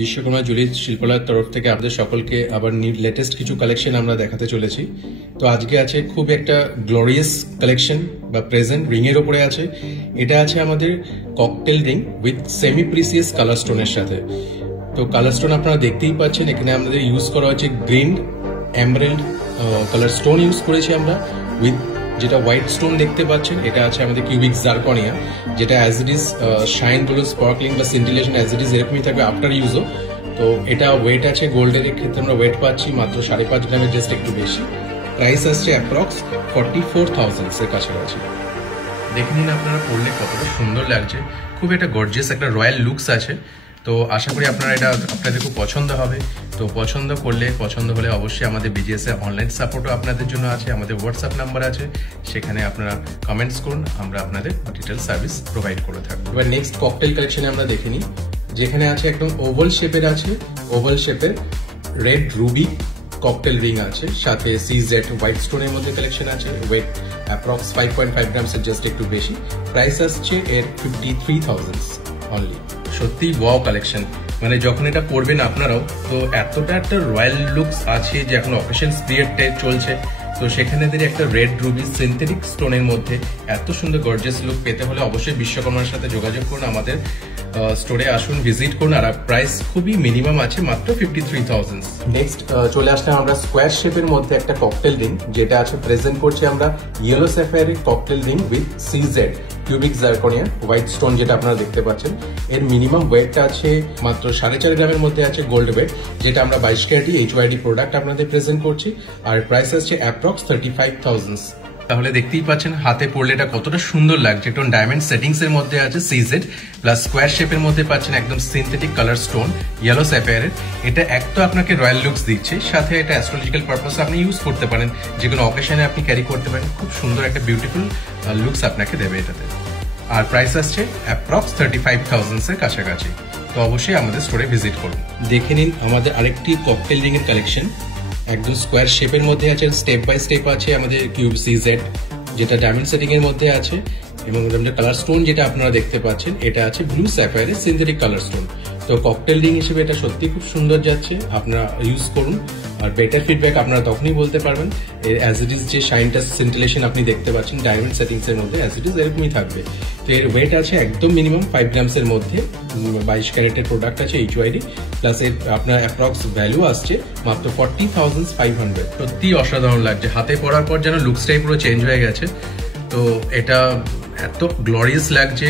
Vishwakarma jewellery শিল্পালয়ের তরফ থেকে আমাদের সকলকে আবার লেটেস্ট কিছু কালেকশন আমরা দেখাতে চলেছি। তো আজকে আছে খুব একটা গ্লোরিয়াস কালেকশন বা প্রেজেন্ট রিং এর উপরে আছে। এটা আছে আমাদের cocktail ring with semi precious colour স্টোনের সাথে। তো কালার স্টোন আপনারা দেখতেই পাচ্ছেন, এখানে আমাদের ইউজ করা হচ্ছে green emerald colour stone use করেছি আমরা উইথ যেটা হোয়াইট স্টোন দেখতে পাচ্ছেন, এটা আছে আমাদের কিউবিক জারকনিয়া, যেটা অ্যাজ ইট ইজ শাইন গুলো স্পার্কলিং বা সিন্টিলেশন অ্যাজ ইট ইজ এরকমই থাকবে আফটার ইউজও। তো এটা ওয়েট আছে গোল্ডের ক্ষেত্রে আমরা ওয়েট পাচ্ছি মাত্র 5.5 গ্রামের, জাস্ট একটু বেশি। প্রাইস আসছে অ্যাপ্রক্স 44,000 এর কাছাকাছি। দেখে নিন আপনারা পড়লে কতটা সুন্দর লাগছে, খুব একটা গর্জিয়াস একটা রয়্যাল লুকস আছে। তো আশা করি আপনারা এটা আপনাদের খুব পছন্দ হবে। তো পছন্দ হলে অবশ্যই আমাদের বিজিএস এর অনলাইন সাপোর্টও আপনাদের জন্য আছে, আমাদের হোয়াটসঅ্যাপ নাম্বার আছে, সেখানে আপনারা কমেন্টস করুন, আমরা আপনাদের ডিটেল সার্ভিস প্রোভাইড করে থাকবো। এবার নেক্সট ককটেল কালেকশনে আমরা দেখে নিই, যেখানে আছে একদম ওভাল শেপের আছে, ওভাল শেপের রেড রুবি ককটেল রিং আছে, সাথে সিজেড হোয়াইট স্টোনের মধ্যে কালেকশন আছে। ওয়েট অ্যাপ্রক্স 5.5 গ্রামস এর, জাস্ট একটু বেশি। প্রাইস আসছে এর 53,000 অনলি। সত্যি ওয়াও কালেকশন, মানে যখন এটা পরবেন আপনারাও, তো এতটা একটা রয়্যাল লুকস আছে যে এখন অকেশনস পিরিয়ড চলছে, তো সেখানে একটা রেড রুবি সিনথেটিক স্টোনের মধ্যে এত সুন্দর গর্জিয়াস লুক পেতে হলে অবশ্যই বিশ্বকর্মার সাথে যোগাযোগ করুন, আমাদের স্টোরে আসুন, ভিজিট করুন। আর প্রাইস খুবই মিনিমাম আছে, মাত্র 53,000। নেক্সট চলে আসলাম আমরা স্কোয়ার শেপের মধ্যে একটা ককটেল রিং, যেটা আছে প্রেজেন্ট করছি আমরা ইয়েলো স্যাফায়ারের cocktail ring with CZ cubic zirconia white stone, যেটা আপনারা দেখতে পাচ্ছেন। এর মিনিমাম ওয়েটটা আছে মাত্র 4.5 গ্রামের মধ্যে আছে গোল্ড ওয়েট, যেটা আমরা 22 ক্যারেটি HYD প্রোডাক্ট আপনাদের প্রেজেন্ট করছি। আর প্রাইস আসছে অ্যাপ্রক্স 35,000। তাহলে দেখতেই পাচ্ছেন হাতে পড়লে এটা কতটা সুন্দর লাগছে। একদম ডায়মন্ড সেটিংস এর মধ্যে আছে সিজেড, প্লাস স্কোয়ার শেপের মধ্যে পাচ্ছেন একদম সিনথেটিক কালার স্টোন ইয়েলো স্যাফায়ারের। এটা এক তো আপনাকে রয়্যাল লুকস দিচ্ছে, সাথে এটা অ্যাস্ট্রোলজিক্যাল পারপাসে আপনি ইউজ করতে পারেন, যে কোনো অকেশনে আপনি ক্যারি করতে পারেন। খুব সুন্দর একটা বিউটিফুল লুকস আপনাকে দেবে এটাতে। আর প্রাইস আসছে অ্যাপ্রক্স 35,000 এর কাছাকাছি। তো অবশ্যই আমাদের স্টোরে ভিজিট করুন। দেখে নিন আমাদের আরেকটি ককটেল রিং এর কালেকশন, একদম স্কোয়ার শেপের মধ্যে আছে, স্টেপ বাই স্টেপ আছে আমাদের কিউব সিজেড, যেটা ডায়মন্ড সেটিং এর মধ্যে আছে। এবং কালার স্টোন যেটা আপনারা দেখতে পাচ্ছেন, এটা আছে ব্লু স্যাফায়ারের সিনথেটিক কালার স্টোন। তো ককটেল রিং হিসেবে এটা সত্যি খুব সুন্দর যাচ্ছে, আপনারা ইউজ করুন। আর বেটার ফিডব্যাক আপনারা তখনই বলতে পারবেন। অ্যাজ ইট ইজ যে শাইনটা সিন্টিলেশন আপনি দেখতে পাচ্ছেন ডায়মন্ড সেটিংস এর মধ্যে, অ্যাজ ইট ইজ এরকমই থাকবে। তো এর ওয়েট আছে একদম মিনিমাম 5 গ্রামস এর মধ্যে, 22 ক্যারেটের প্রোডাক্ট আছে HYD, প্লাস এর আপনার অ্যাপ্রক্স ভ্যালু আসছে মাত্র 40,500। সত্যি অসাধারণ লাগছে, হাতে পরার পর যেন লুকসটাই পুরো চেঞ্জ হয়ে গেছে। তো এটা এত গ্লোরিয়াস লাগছে,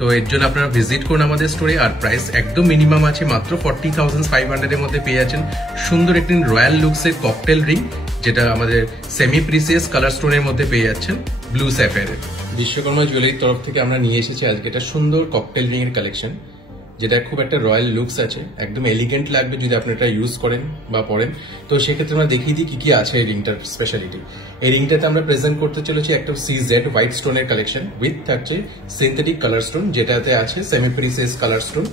তো এর জন্য আপনারা ভিজিট করুন আমাদের স্টোরে। আর প্রাইস একদম মিনিমাম আছে, মাত্র 40,500 এর মধ্যে পেয়ে যাচ্ছেন সুন্দর একটি রয়্যাল লুকসের ককটেল রিং, যেটা আমাদের সেমি প্রিসিয়াস কালার স্টোনের মধ্যে পেয়ে যাচ্ছেন ব্লু স্যাফায়ারের। বিশ্বকর্মা জুয়েলারির তরফ থেকে আমরা নিয়ে এসেছি আজকে একটা সুন্দর ককটেল রিং এর কালেকশন, যেটা খুব একটা রয়্যাল লুকস আছে, একদম এলিগেন্ট লাগবে যদি আপনি এটা ইউজ করেন বা পরেন। তো সেক্ষেত্রে আমরা দেখিয়ে দিই কি আছে এই রিংটার স্পেশালিটি। এই রিংটাতে আমরা প্রেজেন্ট করতে চলেছি একটা সিজেড হোয়াইট স্টোনের কালেকশন উইথ থাকছে সিনথেটিক কালার স্টোন, যেটাতে আছে semi precious colour stone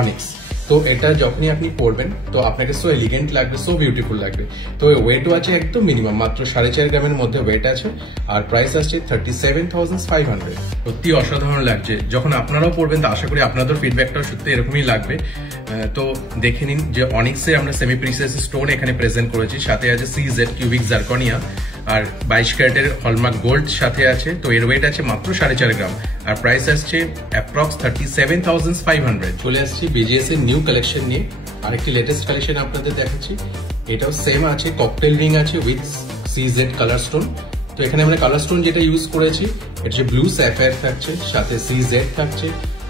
onyx. তো এটা যখনই আপনি পরবেন তো আপনাকে সো এলিগেন্ট লাগবে, সো বিউটিফুল লাগবে। তো ওয়েটও আছে একদম মিনিমাম, মাত্র 4.5 গ্রামের মধ্যে ওয়েট আছে। আর প্রাইস আসছে 37,500। সত্যি অসাধারণ লাগছে, যখন আপনারাও পরবেন তো আশা করি আপনাদের ফিডব্যাকটাও সত্যি এরকমই লাগবে। তো দেখে নিন যে অনিক্সে আমরা সেমি প্রিসিয়াস স্টোন এখানে প্রেজেন্ট করেছি, সাথে আছে সিজেড কিউবিক জারকনিয়া, আর 22 ক্যারেটের হলমার্ক গোল্ড সাথে আছে। তো এর ওয়েট আছে মাত্র 4.5 গ্রাম, আর প্রাইস আসছে অ্যাপ্রক্স 37,500। চলে আসছি বিজিএস এর নিউ কালেকশন নিয়ে, আরেকটি লেটেস্ট কালেকশন আপনাদের দেখাচ্ছি। এটাও সেম আছে, ককটেল রিং আছে উইথ সিজেড কালার স্টোন। তো এখানে আমরা কালার স্টোন যেটা ইউজ করেছি, এটা যে ব্লু স্যাফায়ার থাকছে, সাথে সিজেড থাকছে,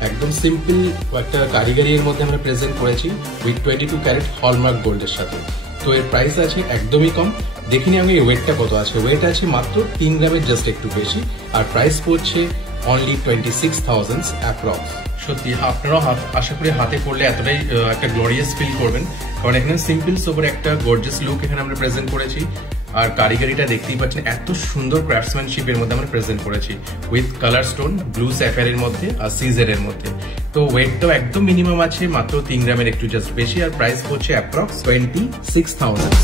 একদম সিম্পল একটা কারিগরির মধ্যে আমরা প্রেজেন্ট করেছি উইথ 22 ক্যারেট হলমার্ক গোল্ডের সাথে। তো এর প্রাইস আছে একদমই কম। দেখিনি আমি এই ওয়েটটা কত আছে, ওয়েট আছে মাত্র 3 গ্রামের, জাস্ট একটু বেশি। আর প্রাইস পড়ছে অনলি 26,000 অ্যাপ্রক্স। সত্যি আপনারাও আশা করি হাতে পড়লে এতটাই একটা গ্লোরিয়াস ফিল করবেন, কারণ এখানে সিম্পল সোবার একটা গর্জিয়াস লুক এখানে আমরা প্রেজেন্ট করেছি। আর কারিগরিটা দেখতেই পাচ্ছেন, এত সুন্দর ক্রাফটসম্যানশিপের মধ্যে আমরা প্রেজেন্ট করেছি উইথ কালার স্টোন ব্লু স্যাফায়ারের মধ্যে আর সিজেড এর মধ্যে। তো ওয়েটটাও একদম মিনিমাম আছে, মাত্র 3 গ্রামের একটু জাস্ট বেশি। আর প্রাইস হচ্ছে অ্যাপ্রক্স 26,000।